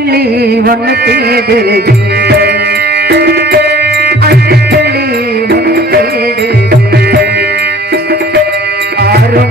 അള്ളിത്തള്ളി വന്ന് തേടരുത് അള്ളിത്തള്ളി വന്ന് തേടരുത് ആരും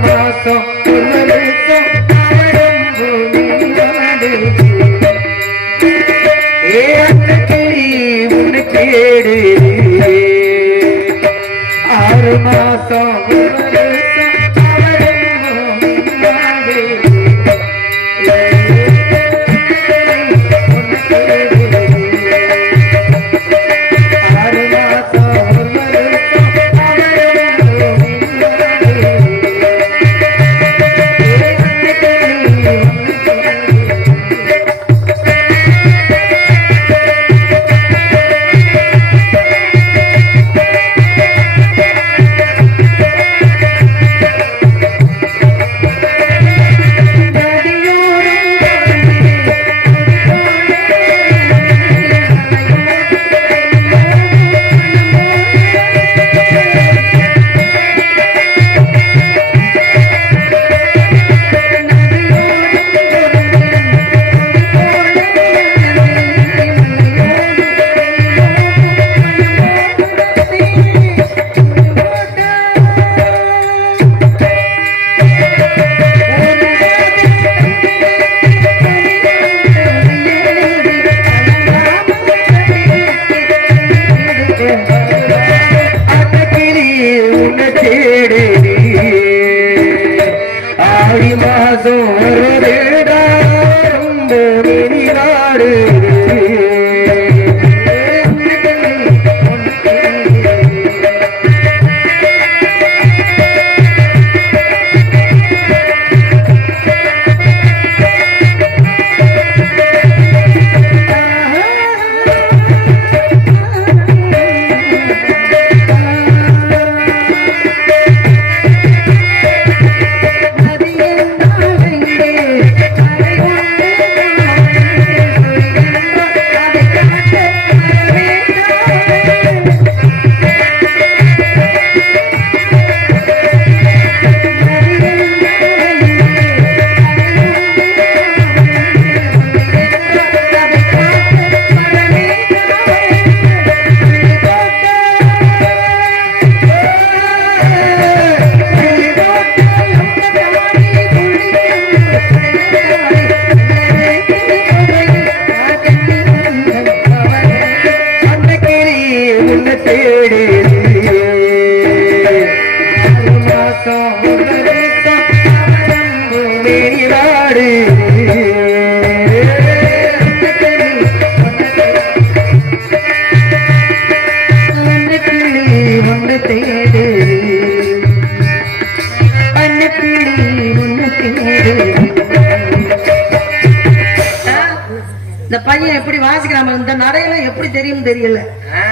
இந்த பையன் எப்படி வாசிக்கிறாம இந்த நடையெல்லாம் எப்படி தெரியும் தெரியல.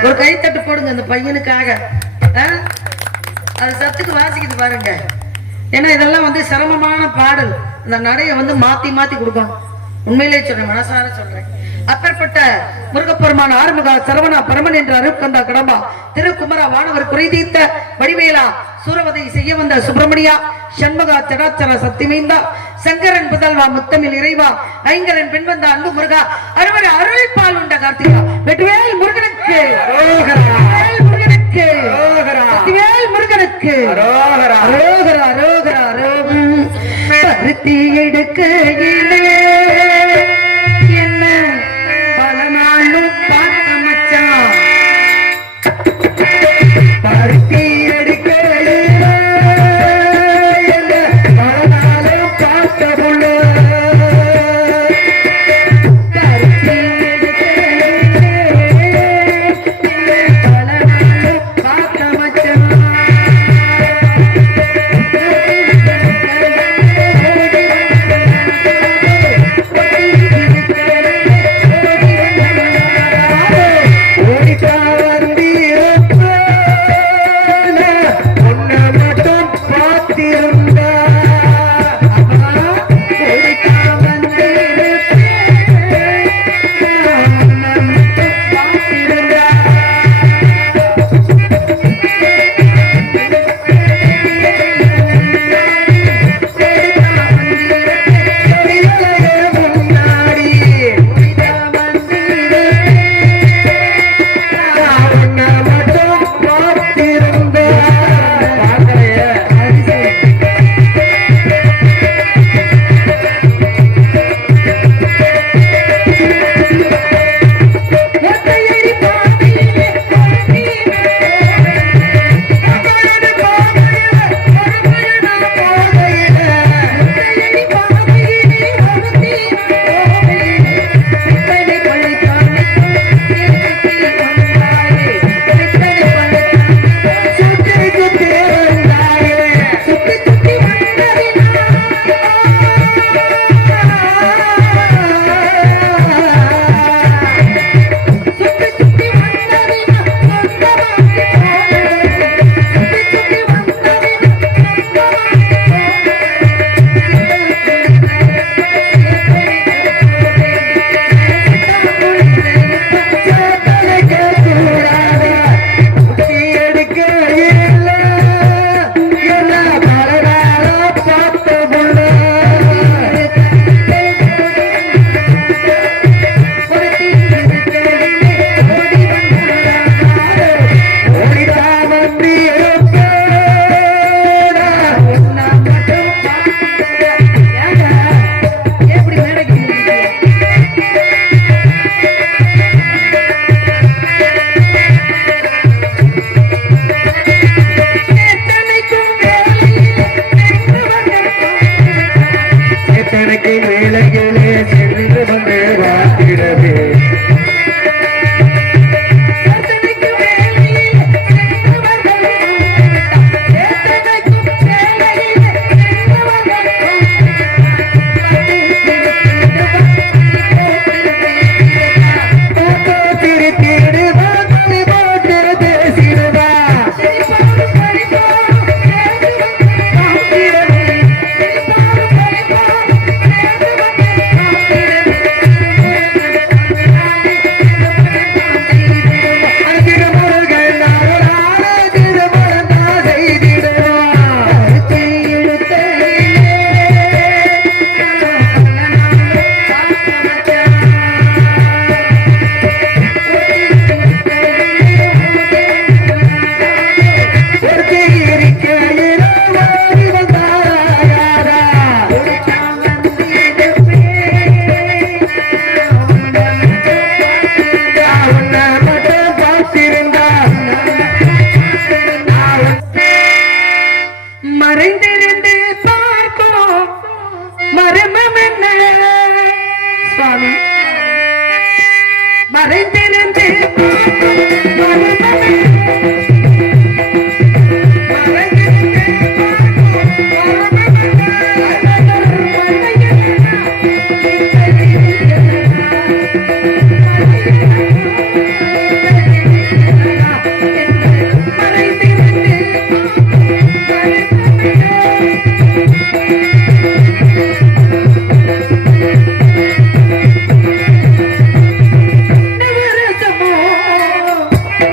ஒரு கைத்தட்டு போடுங்க இந்த பையனுக்காக? அது சத்துக்கு வாசிக்குது பாருங்க. ஏன்னா இதெல்லாம் வந்து சிரமமான பாடல். இந்த நடைய வந்து மாத்தி மாத்தி கொடுக்கணும் உண்மையிலே சொல்றேன் மனசார சொல்றேன். அப்பேற்பட்ட முருகப்பெருமான் ஆறுமுக சரவணா பரமன் என்ற அருட்கந்தா கடம்பா திருக்குமரா வானவர் குறைதீர்த்த வடிவேலா சூரவதை செய்ய வந்த சுப்பிரமணியா சண்முகா சடாச்சர சத்திமைந்தா சங்கரன் புதல்வா முத்தமிழ் இறைவா ஐங்கரன் பெண் வந்த அன்பு முருகா அறுவரை அருளைப்பால் உண்ட கார்த்திகா வெட்டுவேல் முருகனுக்கு. முருகனுக்கு. வெட்டுவேல் முருகனுக்கு. அரோகரா. அரோகரா, அரோகரா, அரோகம். பருத்தி எடுக்கையிலே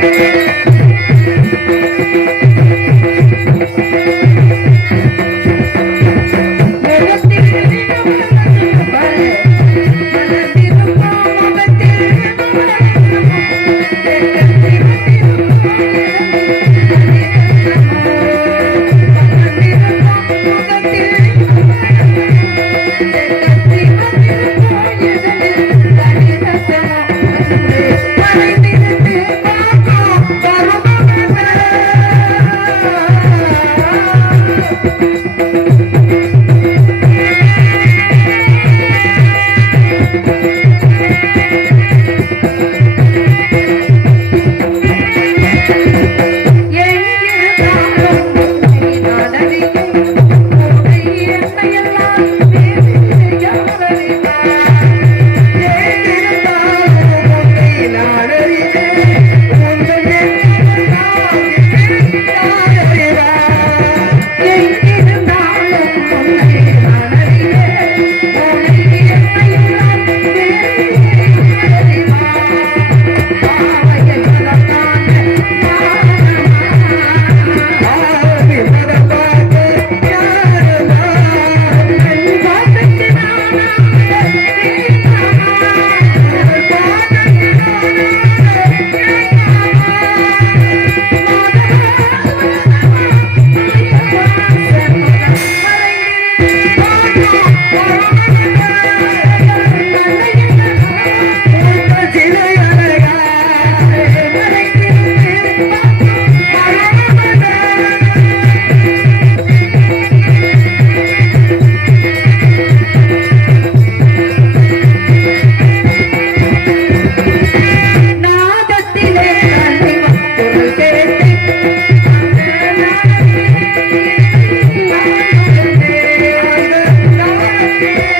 Thank you.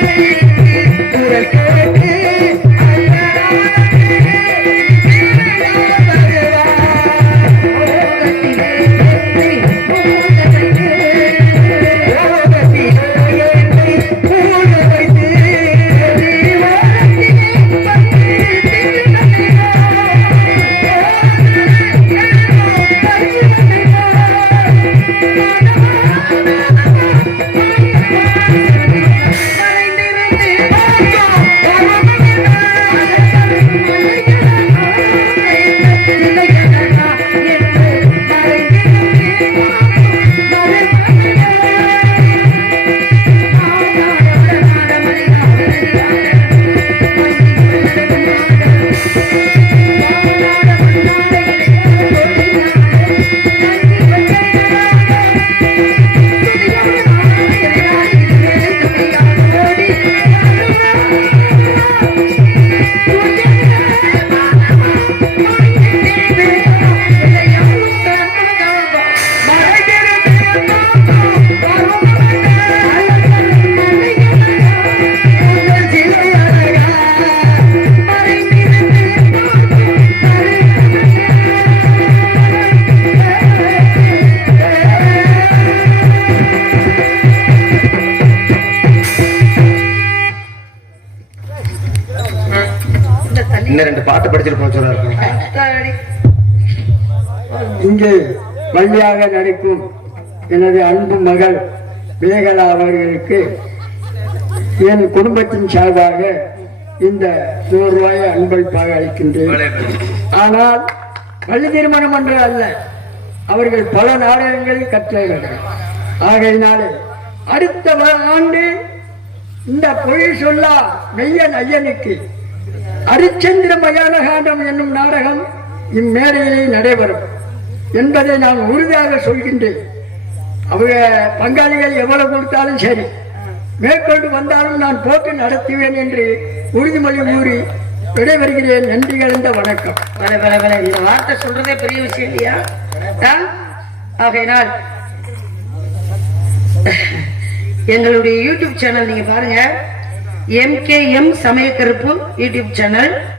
Amém. படிச்சுட்டு போக வழியாக நடிக்கும் எனது அன்பு மகள் மேகலா அவர்களுக்கு என் குடும்பத்தின் சார்பாக இந்த நூறு ரூபாயை அன்பளிப்பாக அளிக்கின்றேன் ஆனால் பள்ளி திருமணம் என்று அல்ல அவர்கள் பல நாடகங்களில் கற்றவர்கள் ஆகையினாலே அடுத்த ஆண்டு இந்த பொய் சொல்லா மெய்யன் ஐயனுக்கு அரிச்சந்திர மயானகாண்டம் என்னும் நாடகம் இம்மேடையிலே நடைபெறும் என்பதை நான் உறுதியாக சொல்கின்றேன். அவங்க பங்காளிகள் எவ்வளவு கொடுத்தாலும் சரி மேற்கொண்டு வந்தாலும் நான் போட்டு நடத்துவேன் என்று உறுதிமொழி கூறி விடைபெறுகிறேன். நன்றி கலந்த வணக்கம். வர வர வர இந்த வார்த்தை சொல்றதே பெரிய விஷயம் இல்லையா? ஆ? ஆகையினால் எங்களுடைய யூடியூப் சேனல் நீங்க பாருங்க. MKM Samayakaruppu YouTube channel.